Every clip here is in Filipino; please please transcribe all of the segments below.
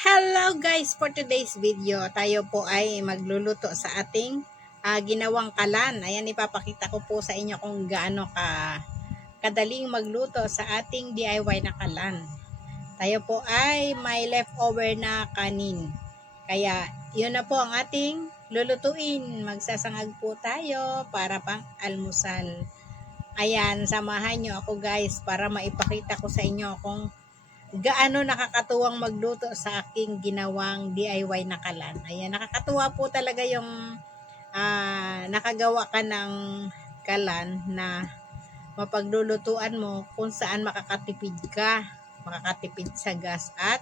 Hello guys! For today's video, tayo po ay magluluto sa ating ginawang kalan. Ayan, ipapakita ko po sa inyo kung gaano kadaling magluto sa ating DIY na kalan. Tayo po ay may leftover na kanin. Kaya, yun na po ang ating lulutuin. Magsasangag po tayo para pang almusal. Ayan, samahan nyo ako guys para maipakita ko sa inyo kung gaano nakakatuwang magluto sa aking ginawang DIY na kalan. Ayan, nakakatuwa po talaga yung nakagawa ka ng kalan na mapaglulutuan mo kung saan makakatipid ka. Makakatipid sa gas at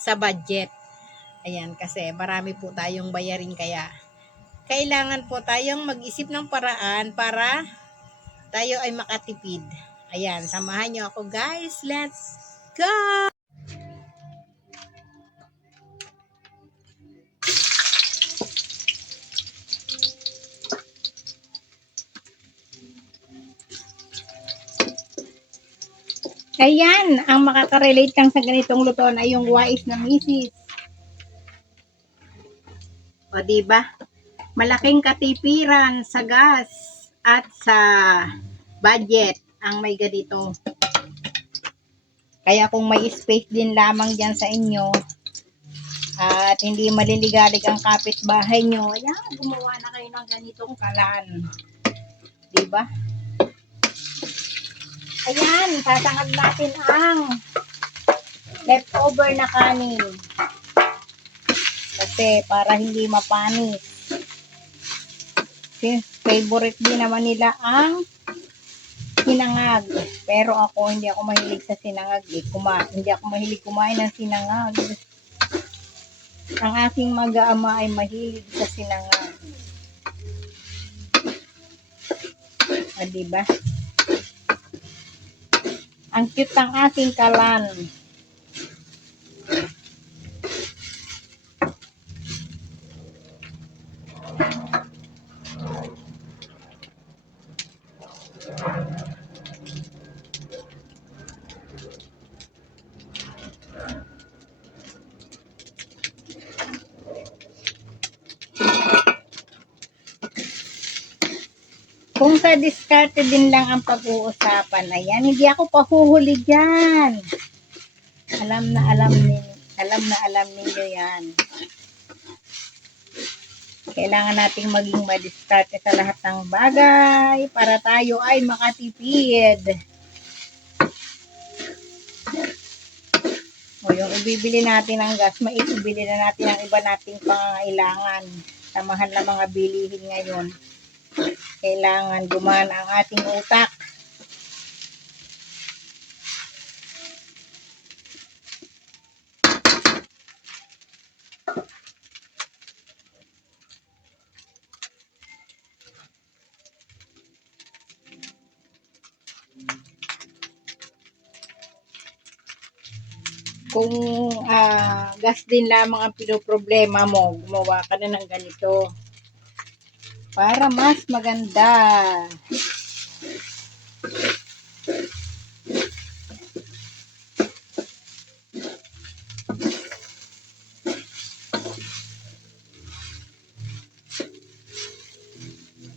sa budget. Ayan, kasi marami po tayong bayarin kaya kailangan po tayong mag-isip ng paraan para tayo ay makatipid. Ayan, samahan nyo ako guys. Let's go! Ayan, ang makaka-relate kang sa ganitong lutuan ay yung wais na misis. O diba? Malaking katipiran sa gas at sa budget ang may ganito. Kaya kung may space din lamang dyan sa inyo at hindi maliligalig ang kapitbahay nyo, ayan, gumawa na kayo ng ganitong kalan. Diba? Ayan, sasangag natin ang leftover na kanin. Kasi para hindi mapanis. Since favorite din naman nila ang sinangag. Pero ako, hindi ako mahilig sa sinangag. Hindi ako mahilig kumain ng sinangag. Ang aking mag-aama ay mahilig sa sinangag. O, diba? Ang cute ng aking kalan. Kung sa diskarte din lang ang pag-uusapan, ayan, hindi ako pahuhuli dyan. Alam na alam ninyo yan. Kailangan nating maging madiskarte sa lahat ng bagay para tayo ay makatipid. O yung ibibili natin ng gas, maibibili na natin ang iba nating pangangailangan sa mahal na mga bilihin ngayon. Kailangan gumana ang ating utak. Kung gas din lamang ang pinoproblema mo, gumawa ka na ng ganito para mas maganda.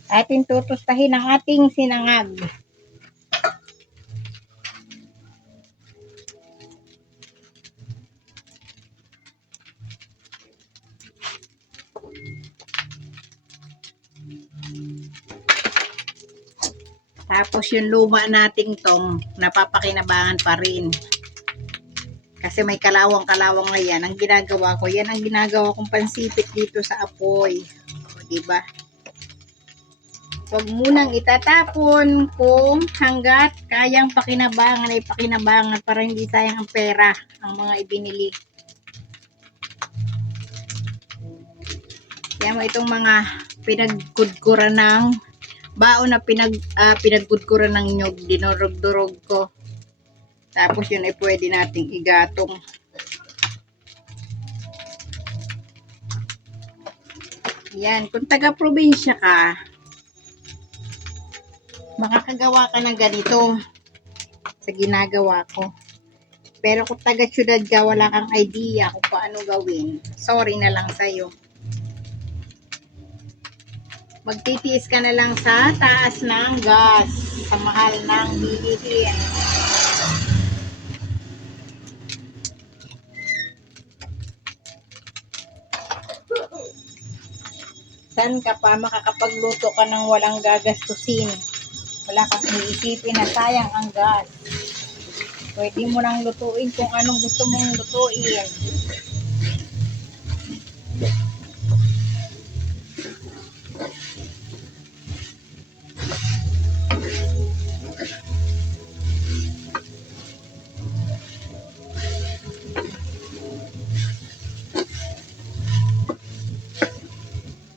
Atin tutustahin ang ating sinangag. Tapos yung luma nating tong napapakinabangan pa rin. Kasi may kalawang-kalawang na yan. Ang ginagawa ko, yan ang ginagawa kong pansipit dito sa apoy. O, diba? Huwag munang itatapon kung hanggat kayang pakinabangan ay pakinabangan para hindi sayang ang pera ang mga ibinili. Kaya mo itong mga pinagkudkuran ng baon na pinagkudkuran ng nyog, dinurog-durog ko. Tapos yun ay pwede nating igatong. Yan, kung taga-probinsya ka, makakagawa ka ng ganito sa ginagawa ko. Pero kung taga-syudad ka, wala kang idea kung paano gawin, sorry na lang sa'yo. Magtitiis ka na lang sa taas ng gas, sa mahal ng bilihin. Saan ka pa makakapagluto ka ng walang gagastusin? Wala kang iisipin na sayang ang gas. Pwede mo nang lutuin kung anong gusto mong lutuin.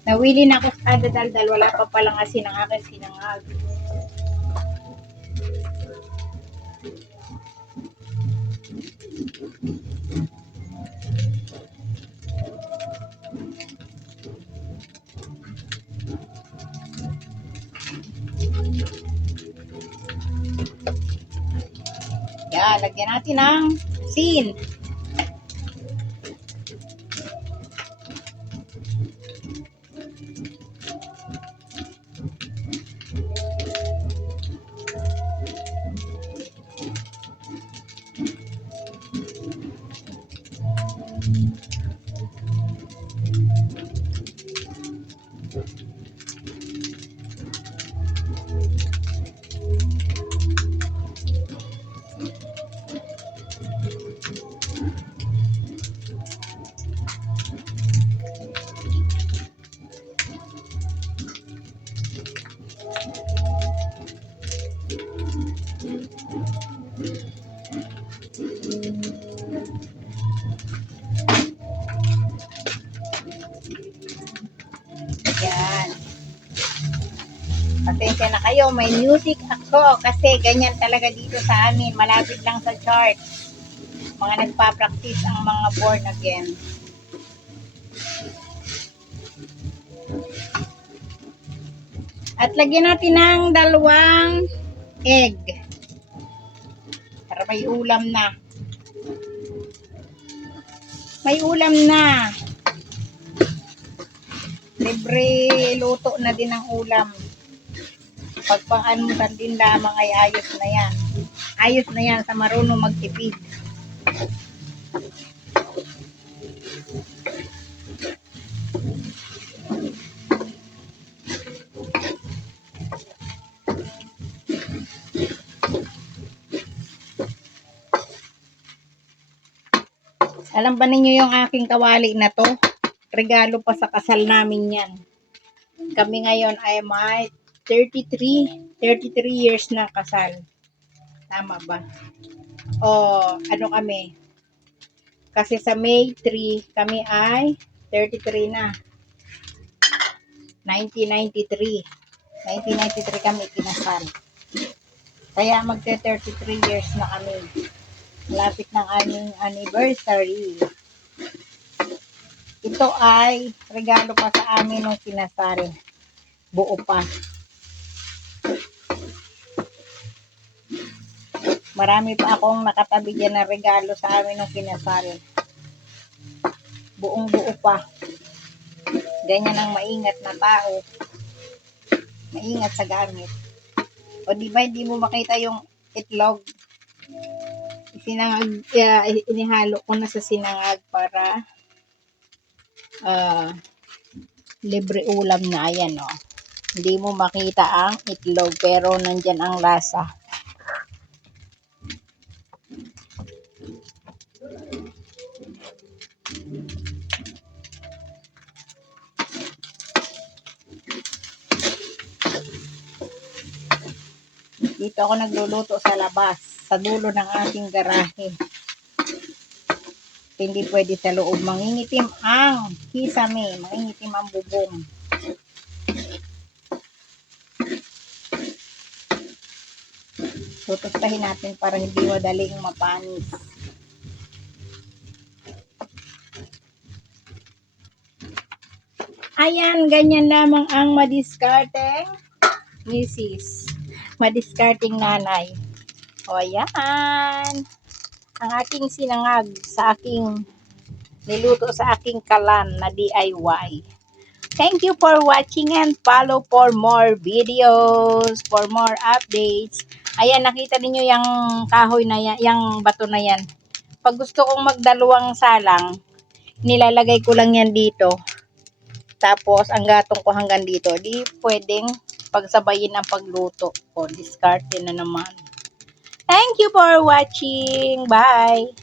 Nawili na ako sa daldal, wala pa palang asin ang aking sinangag. Yan, lagyan natin ng asin. Yan. Pasensya na kayo, may music ako kasi ganyan talaga dito sa amin. Malapit lang sa church. Mga nagpa-practice ang mga born again. At lagyan natin ng 2 egg. Para may ulam na. May ulam na. Libre luto na din ang ulam. Pagpang-anutan din lamang ay ayos na yan. Ayos na yan sa marunong magtipid. Alam ba ninyo yung aking kawali na to? Regalo pa sa kasal namin yan. Kami ngayon ay may 33 years na kasal. Tama ba? O ano kami? Kasi sa May 3 kami ay 33 na. 1993 kami kinasal. Kaya magte-33 years na kami. Lapit ng aming anniversary. Ito ay regalo pa sa amin nung kinasal. Buo pa. Marami pa akong nakatabi dyan na regalo sa amin nung kinasal. Buong buo pa. Ganyan ang maingat na tao. Maingat sa gamit. O diba hindi mo makita yung itlog? Inihalo ko na sa sinangag para libre ulam na. Ayan o. Hindi mo makita ang itlog pero nandyan ang lasa. Dito ako nagluluto sa labas, sa dulo ng aking garahe. Hindi pwede sa loob. Mangingitim ang kisame, mangingitim ang bubong. Tutustahin natin para hindi madaling mapanis. Ayan, ganyan lamang ang madiskarteng misis. Madiskarteng nanay. O, ayan. ang aking sinangag sa aking niluto sa aking kalan na DIY. Thank you for watching and follow for more videos, for more updates. Ayan, nakita niyo yung kahoy na yan, yung bato na yan. Pag gusto kong magdalawang salang, nilalagay ko lang yan dito. Tapos, ang gatong ko hanggang dito. Di pwedeng pagsabayin ang pagluto. O, diskarte na naman. Thank you for watching. Bye!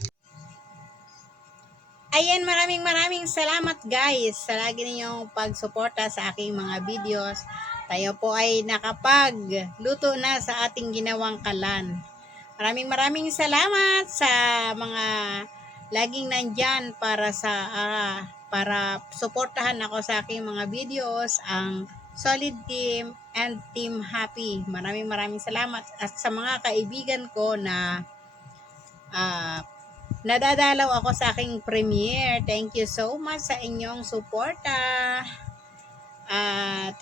Ayan, maraming salamat guys sa lagi ninyong pagsuporta sa aking mga videos. Tayo po ay nakapagluto na sa ating ginawang kalan. Maraming salamat sa mga laging nandyan para suportahan ako sa aking mga videos, ang Solid Team and Team Happy. Maraming salamat at sa mga kaibigan ko na nadadalaw ako sa aking premiere. Thank you so much sa inyong suporta. At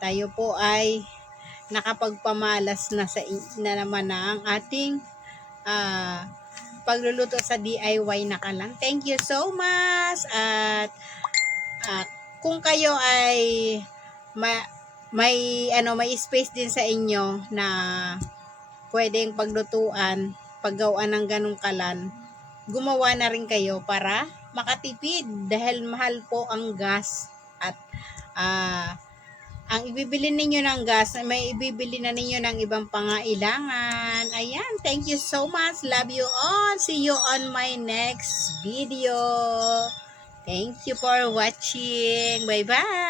tayo po ay nakapagpamalas na naman na ang ating pagluluto sa DIY na kalan. Thank you so much. At kung kayo ay may space din sa inyo na pwedeng paglutuan, paggawaan ng ganong kalan, gumawa na rin kayo para makatipid dahil mahal po ang gas at ang ibibili ninyo ng gas, may ibibili na ninyo ng ibang pangailangan. Ayan, thank you so much. Love you all. See you on my next video. Thank you for watching. Bye-bye.